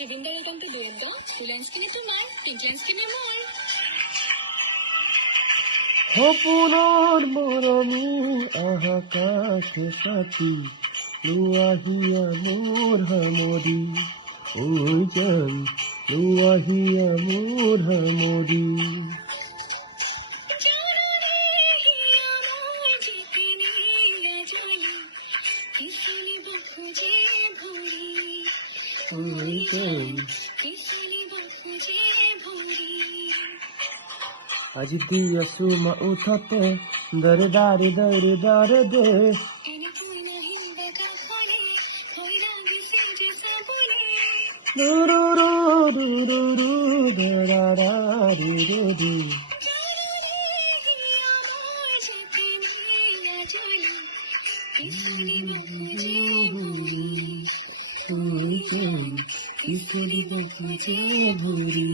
Devinder, welcome to Duet Dog. 2 lines কিনে তোমার, 3 lines কিনে মোর। সপোনৰ মৰমী আকাশে কাটি লোৱাহিয়া মোৰ সামৰি ঐ জান লোৱাহিয়া মোৰ সামৰি আজি দি আছো মা উঠতে দৰে দাৰে দৰে দৰে দে ভৰি